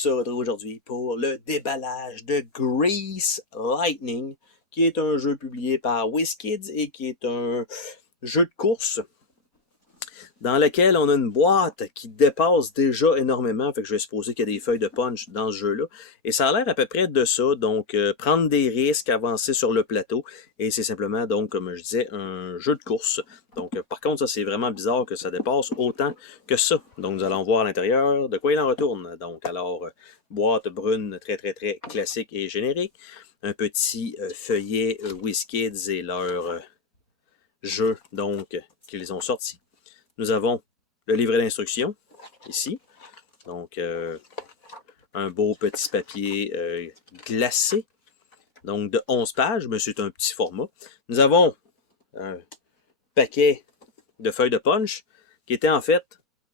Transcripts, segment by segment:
se retrouve aujourd'hui pour le déballage de Grease Lightning, qui est un jeu publié par WizKids et qui est un jeu de course dans lequel on a une boîte qui dépasse déjà énormément. Fait que je vais supposer qu'il y a des feuilles de punch dans ce jeu-là. Et ça a l'air à peu près de ça. Donc, prendre des risques, avancer sur le plateau. Et c'est simplement, donc, comme je disais, un jeu de course. Donc, par contre, ça, c'est vraiment bizarre que ça dépasse autant que ça. Donc, nous allons voir à l'intérieur de quoi il en retourne. Donc, alors, boîte brune très, très, très classique et générique. Un petit feuillet WizKids et leur jeu, donc, qu'ils ont sorti. Nous avons le livret d'instructions, ici. Donc, un beau petit papier glacé. Donc, de 11 pages, mais c'est un petit format. Nous avons un paquet de feuilles de punch qui étaient en fait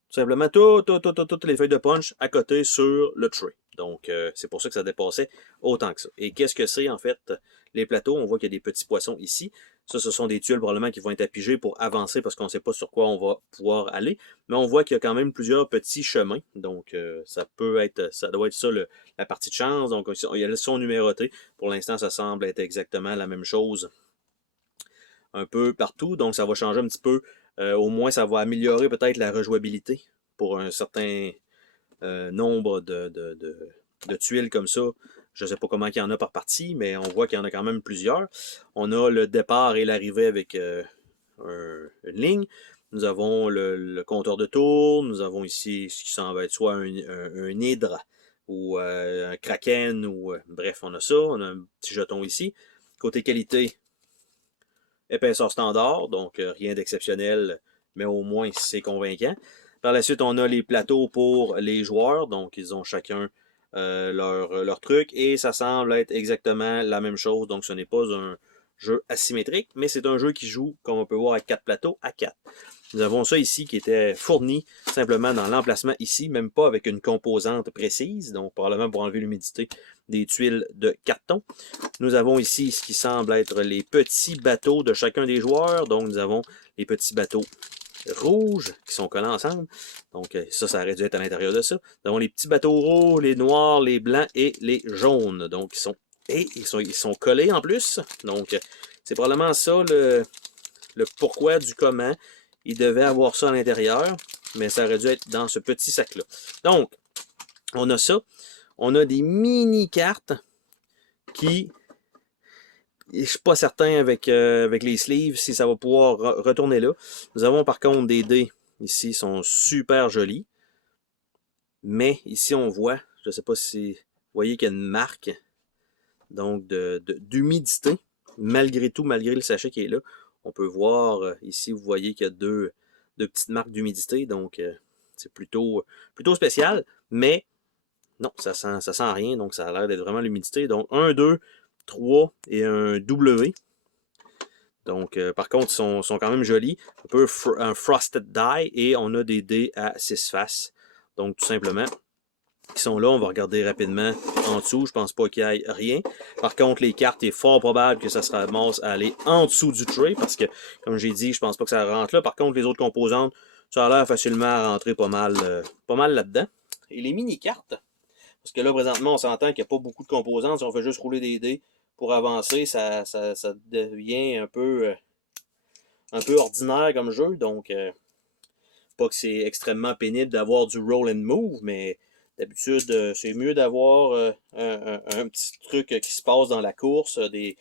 tout simplement toutes les feuilles de punch à côté sur le tray. Donc, c'est pour ça que ça dépassait autant que ça. Et qu'est-ce que c'est en fait les plateaux? On voit qu'il y a des petits poissons ici. Ça, ce sont des tuiles probablement qui vont être appigées pour avancer parce qu'on ne sait pas sur quoi on va pouvoir aller. Mais on voit qu'il y a quand même plusieurs petits chemins. Donc, ça doit être ça la partie de chance. Donc, elles sont numérotées. Pour l'instant, ça semble être exactement la même chose un peu partout. Donc, ça va changer un petit peu. Au moins, ça va améliorer peut-être la rejouabilité pour un certain nombre de tuiles comme ça. Je ne sais pas comment il y en a par partie, mais on voit qu'il y en a quand même plusieurs. On a le départ et l'arrivée avec une ligne. Nous avons le compteur de tour. Nous avons ici ce qui semble être soit un hydre ou un kraken. Ou bref, on a ça. On a un petit jeton ici. Côté qualité, épaisseur standard, donc rien d'exceptionnel, mais au moins c'est convaincant. Par la suite, on a les plateaux pour les joueurs, donc ils ont chacun leur truc, et ça semble être exactement la même chose, donc ce n'est pas un jeu asymétrique, mais c'est un jeu qui joue, comme on peut voir, à 4 plateaux, à 4. Nous avons ça ici qui était fourni simplement dans l'emplacement ici, même pas avec une composante précise, donc probablement pour enlever l'humidité des tuiles de carton. Nous avons ici ce qui semble être les petits bateaux de chacun des joueurs. Donc, nous avons les petits bateaux rouges qui sont collés ensemble. Donc, ça aurait dû être à l'intérieur de ça. Nous avons les petits bateaux rouges, les noirs, les blancs et les jaunes. Donc, ils sont collés en plus. Donc, c'est probablement ça le pourquoi du comment. Il devait avoir ça à l'intérieur, mais ça aurait dû être dans ce petit sac-là. Donc, on a ça. On a des mini-cartes qui... Je ne suis pas certain avec les sleeves si ça va pouvoir retourner là. Nous avons par contre des dés. Ici, sont super jolis. Mais ici, on voit, je ne sais pas si vous voyez qu'il y a une marque donc d'humidité. Malgré tout, malgré le sachet qui est là, on peut voir ici, vous voyez qu'il y a deux petites marques d'humidité. Donc, c'est plutôt spécial. Mais non, ça sent rien. Donc, ça a l'air d'être vraiment l'humidité. Donc, 1, 2, 3 et un W. Donc, par contre, ils sont quand même jolis. Un peu un frosted die et on a des dés à 6 faces. Donc, tout simplement, qui sont là. On va regarder rapidement en dessous. Je pense pas qu'il y ait rien. Par contre, les cartes, il est fort probable que ça se ramasse à aller en dessous du tray parce que, comme j'ai dit, je pense pas que ça rentre là. Par contre, les autres composantes, ça a l'air facilement à rentrer pas mal là-dedans. Et les mini-cartes, parce que là, présentement, on s'entend qu'il n'y a pas beaucoup de composantes. Si on fait juste rouler des dés pour avancer, ça devient un peu ordinaire comme jeu. Donc, pas que c'est extrêmement pénible d'avoir du roll and move, mais d'habitude, c'est mieux d'avoir un petit truc qui se passe dans la course, des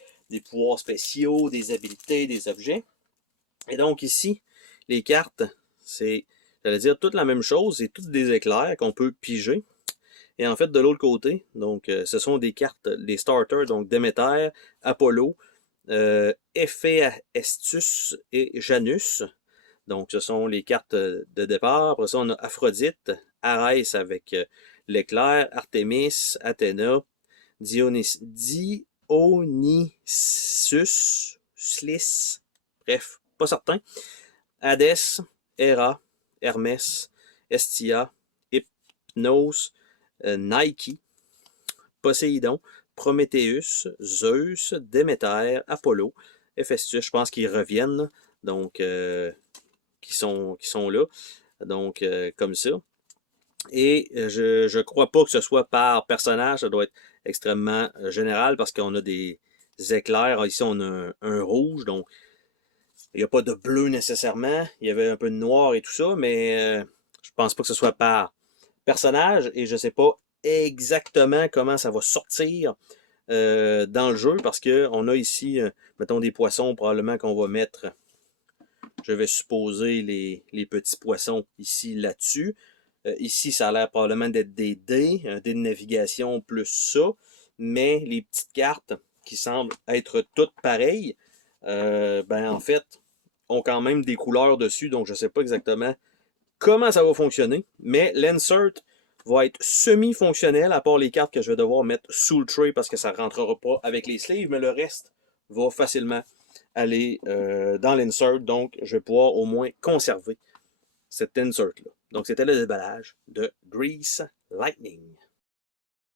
pouvoirs spéciaux, des habilités, des objets. Et donc ici, les cartes, c'est, j'allais dire, toute la même chose, c'est toutes des éclairs qu'on peut piger. Et en fait, de l'autre côté, donc, ce sont des cartes, des starters, donc Déméter, Apollo, Héphaïstus et Janus. Donc, ce sont les cartes de départ. Après ça, on a Aphrodite, Arès avec l'éclair, Artémis, Athéna, Dionysus, Slis, bref, pas certain. Hadès, Héra, Hermès, Estia, Hypnos, Nike, Poséidon, Prométhéeus, Zeus, Déméter, Apollo, Héphaïstus. Je pense qu'ils reviennent, donc qui sont là, donc comme ça. Et je crois pas que ce soit par personnage, ça doit être extrêmement général parce qu'on a des éclairs. Ici, on a un rouge, donc il n'y a pas de bleu nécessairement. Il y avait un peu de noir et tout ça, mais je pense pas que ce soit par personnage et je sais pas exactement comment ça va sortir dans le jeu parce que on a ici, mettons, des poissons probablement qu'on va mettre, je vais supposer les petits poissons ici là-dessus. Ici, ça a l'air probablement d'être des dés, un dé de navigation plus ça, mais les petites cartes qui semblent être toutes pareilles, ben en fait, ont quand même des couleurs dessus, donc je ne sais pas exactement comment ça va fonctionner, mais l'insert va être semi-fonctionnel, à part les cartes que je vais devoir mettre sous le tray parce que ça ne rentrera pas avec les sleeves, mais le reste va facilement aller dans l'insert, donc je vais pouvoir au moins conserver cet insert-là. Donc c'était le déballage de Grease Lightning.